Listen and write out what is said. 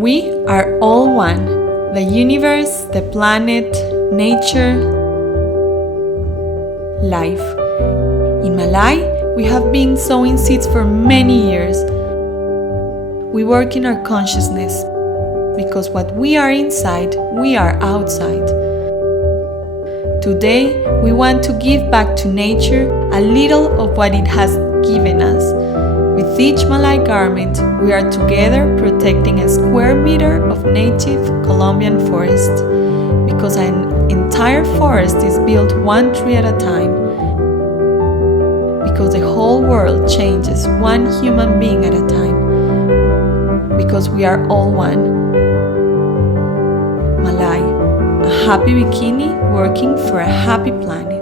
We are all one. The universe, the planet, nature, life. In Malai, we have been sowing seeds for many years. We work in our consciousness, because what we are inside, we are outside. Today, we want to give back to nature a little of what it has given us. With each Malai garment, we are together protecting a square meter of native Colombian forest, because an entire forest is built one tree at a time, because the whole world changes one human being at a time, because we are all one. Malai, a happy bikini working for a happy planet.